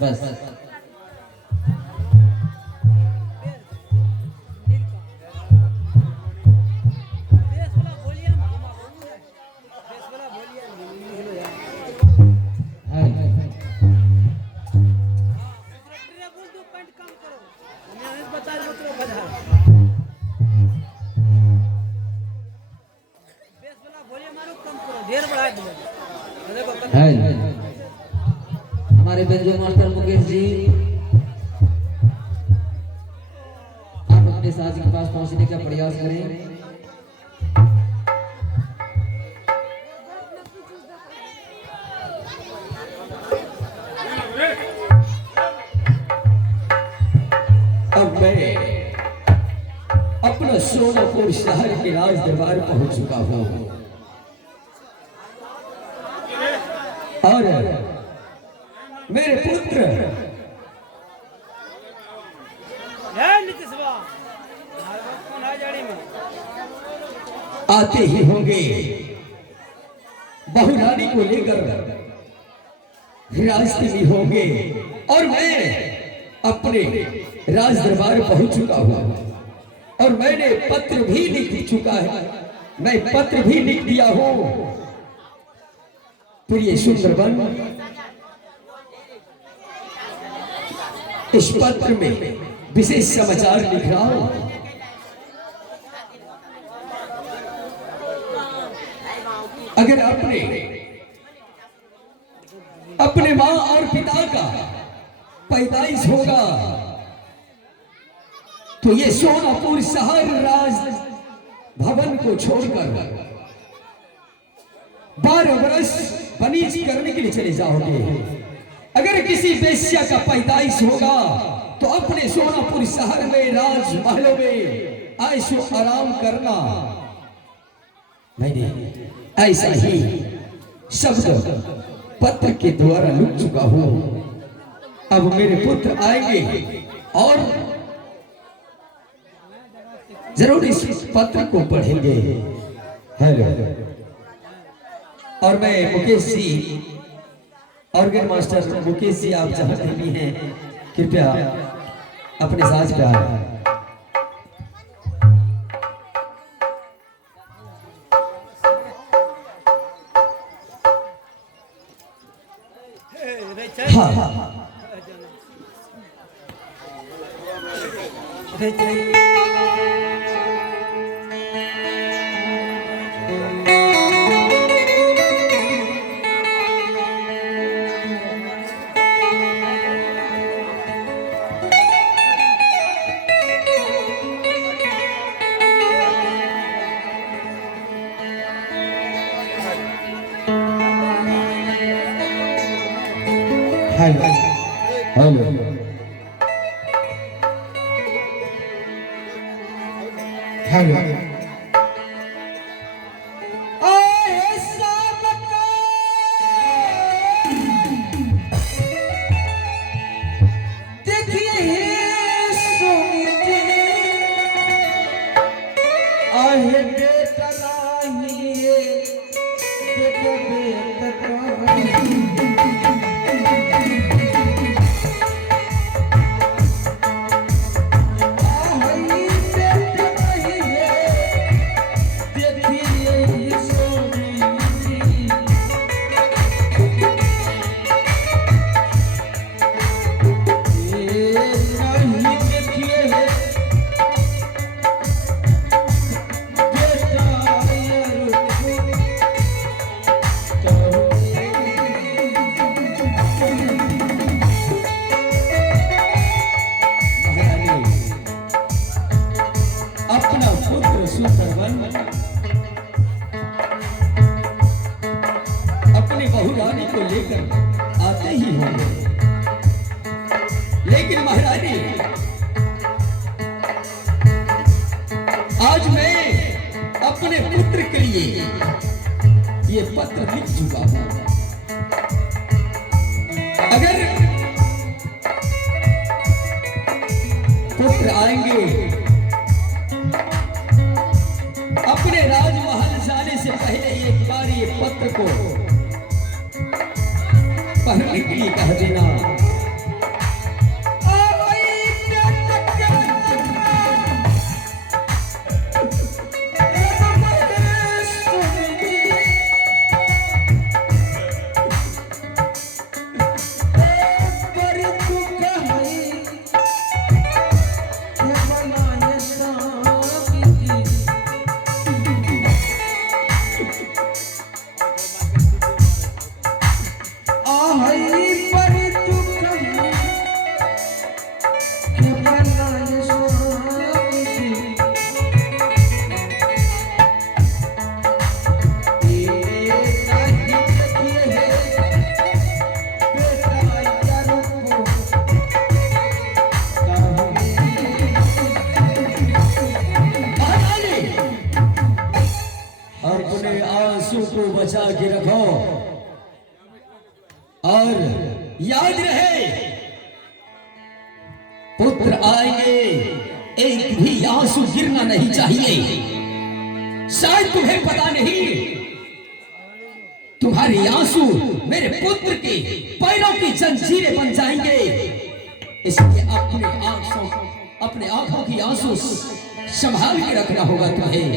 बस है। हमारे बेंजो मास्टर मुकेश जी, आप अपने साथी के पास पहुंचने का प्रयास करें। अब मैं अपना सोनापुर शहर के राज दरबार पहुंच चुका हूं और मेरे पुत्र आते ही होंगे बहुरानी को लेकर रास्ते में होंगे और मैं अपने राज दरबार पहुंच चुका हूं और मैंने पत्र भी लिख चुका है। मैं पत्र भी लिख दिया हूं। प्रिय सुंदरबन, इस पत्र में विशेष समाचार लिख रहा हूं। अगर आपने अपने मां और पिता का पैदाइश होगा तो ये सोनापुर शहर राज भवन को छोड़कर 12 वर्ष बनीज करने के लिए चले जाओगे। अगर किसी वेश्या का पैदाइश होगा तो अपने सोनापुर शहर में राजमहलों में ऐशो आराम करना। मैंने ऐसा ही शब्द पत्र के द्वारा लिख चुका हूं। अब मेरे पुत्र आएंगे और जरूर इस पत्र को पढ़ेंगे। हेलो, और मैं मुकेश जी, ऑर्गन मास्टर मुकेश जी, आप जहां कहीं भी हैं कृपया अपने साथ पे आए। हाँ, हेलो हेलो हेलो अपनी बहुरानी को लेकर आते ही होंगे। लेकिन महारानी, आज मैं अपने पुत्र के लिए ये पत्र लिख चुका हूं। अगर पुत्र आएंगे अपने राजमहल जाने से पहले एक बार ये पत्र को पढ़ने के लिए कह देना। आंसू को बचा के रखो और याद रहे पुत्र आएंगे, एक भी आंसू गिरना नहीं चाहिए। शायद तुम्हें पता नहीं, तुम्हारे आंसू मेरे पुत्र के पैरों की जंजीरें बन जाएंगे। इसलिए अपने आंखों की आंसू संभाल के रखना होगा तुम्हें।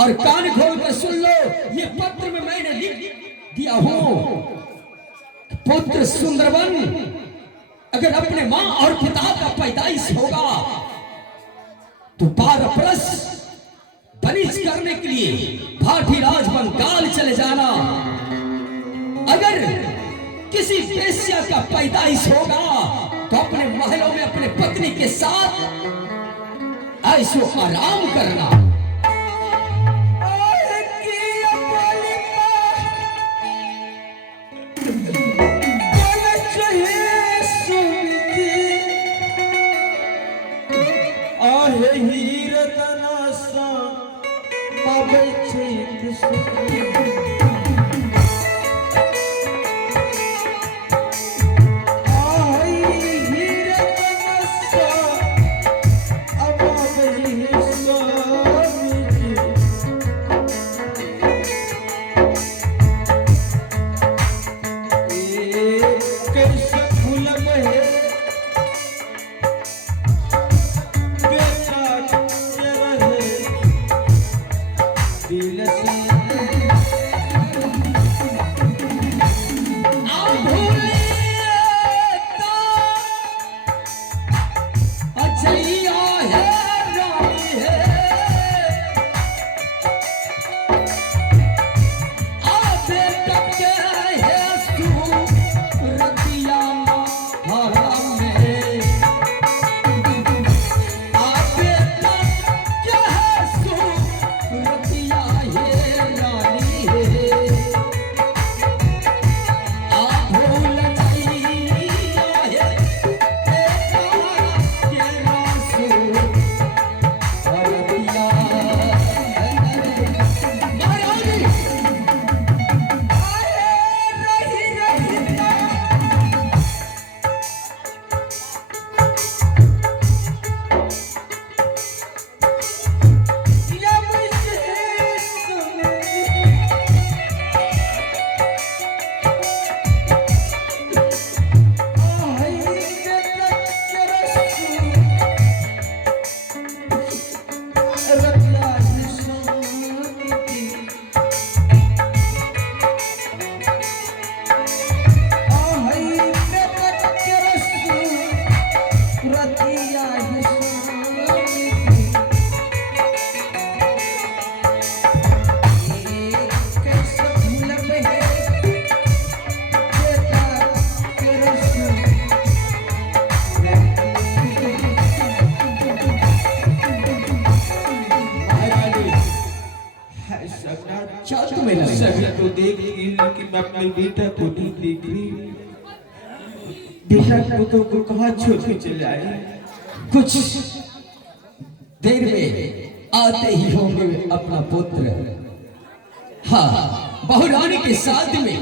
और कान खोल कर सुन लो, ये पत्र में मैंने लिख दिया हूं, पुत्र सुंदरवन अगर अपने मां और पिता का पैदाइश होगा तो 12 बरस बनिश करने के लिए भाटी राज बंगाल चले जाना। अगर किसी वेश्या का पैदाइश होगा तो अपने महलों में अपने पत्नी के साथ ऐशो आराम करना। सभी को देख रही लेकिन मैं अपने बेटा को नहीं देख रही। बेटा को कहाँ छोड़ के चले आए? कुछ देर में आते ही होंगे अपना पुत्र। हाँ, बहुरानी के साथ में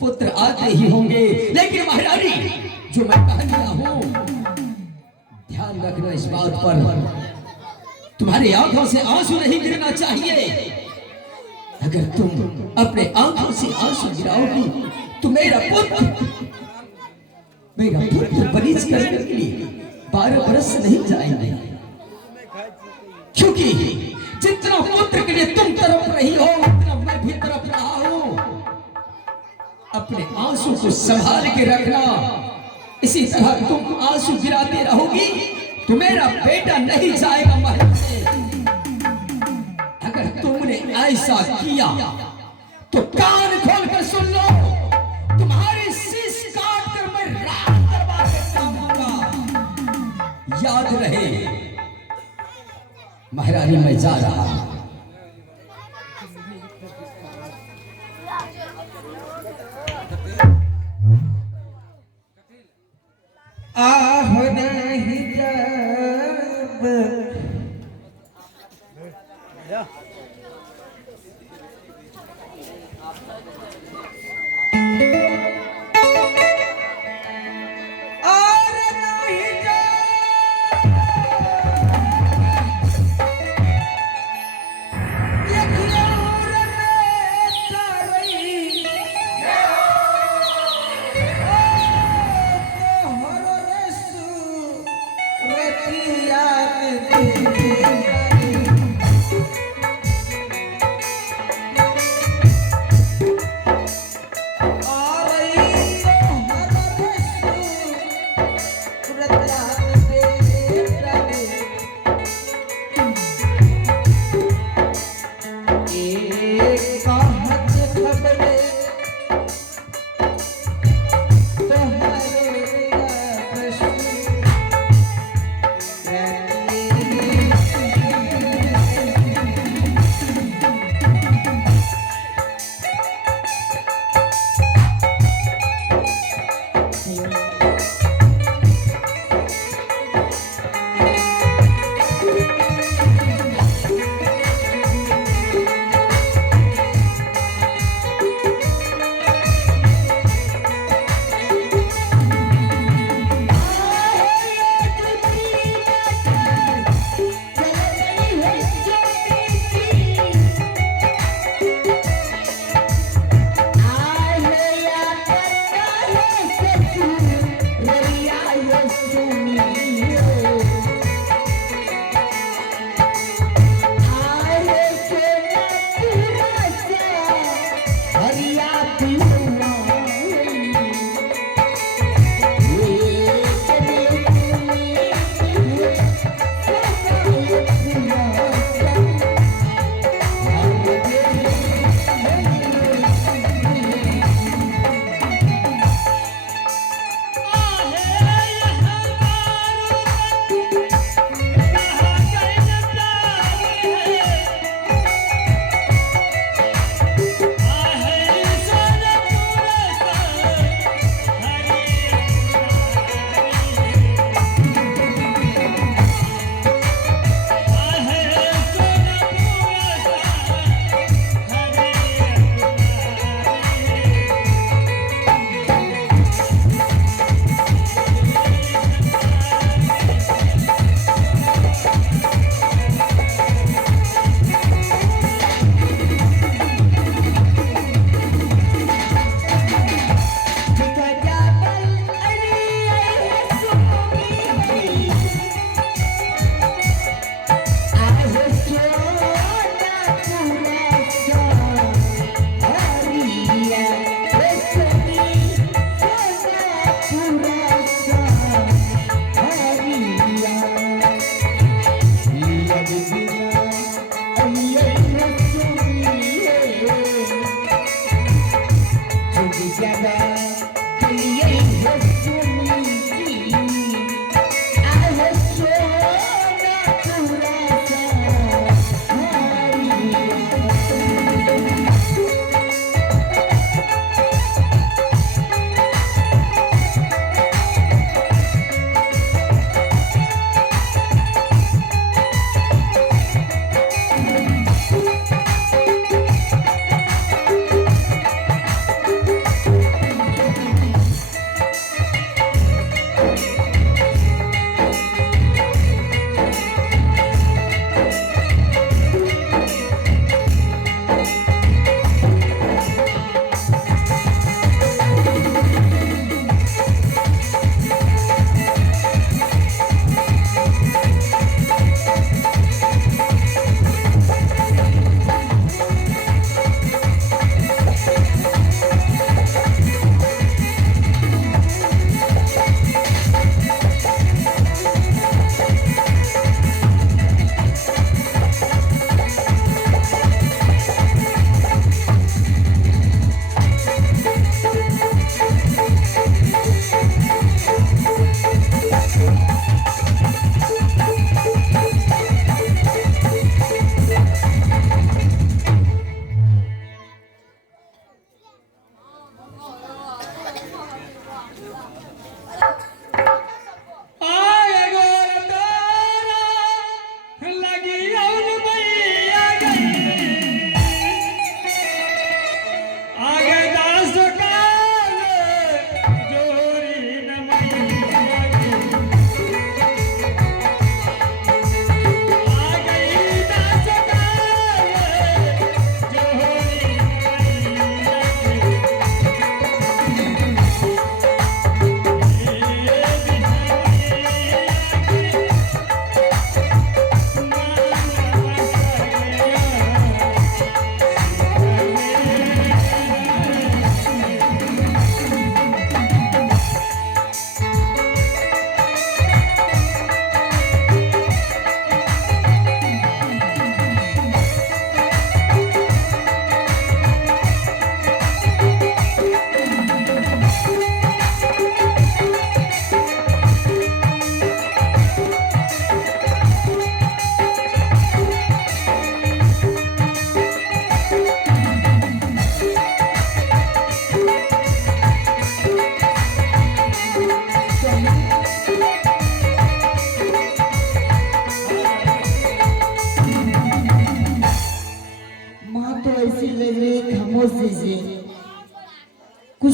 पुत्र आते ही होंगे, लेकिन महारानी जो मैं कह रहा हूं ध्यान रखना इस बात पर, तुम्हारी आंखों से आंसू नहीं गिरना चाहिए। अगर तुम अपने आंखों से आंसू गिराओगी तो मेरा पुत्र बनिश करने के लिए 12 बरस नहीं जाएंगे, क्योंकि जितना पुत्र के लिए तुम तड़प रही हो उतना मैं भी तड़प रहा हूं। अपने आंसू को संभाल के रखना। इसी तरह तुम आंसू गिराते रहोगी तो मेरा बेटा नहीं जाएगा महल से। अगर तुमने ऐसा किया तो कान खोल कर सुन लो, तुम्हारी शीश काट कर मैं राख करवा के खाऊंगा। याद रहे महारानी, मैं जा रहा हूं। नहीं जब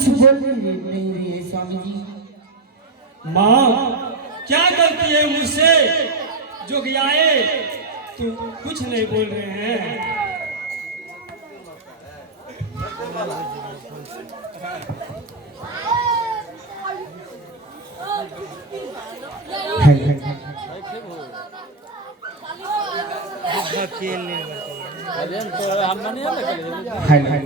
कुछ बोल नहीं रही है स्वामी जी। माँ क्या गलती है मुझसे जो गयाए तू कुछ नहीं बोल रहे हैं। हाय हाय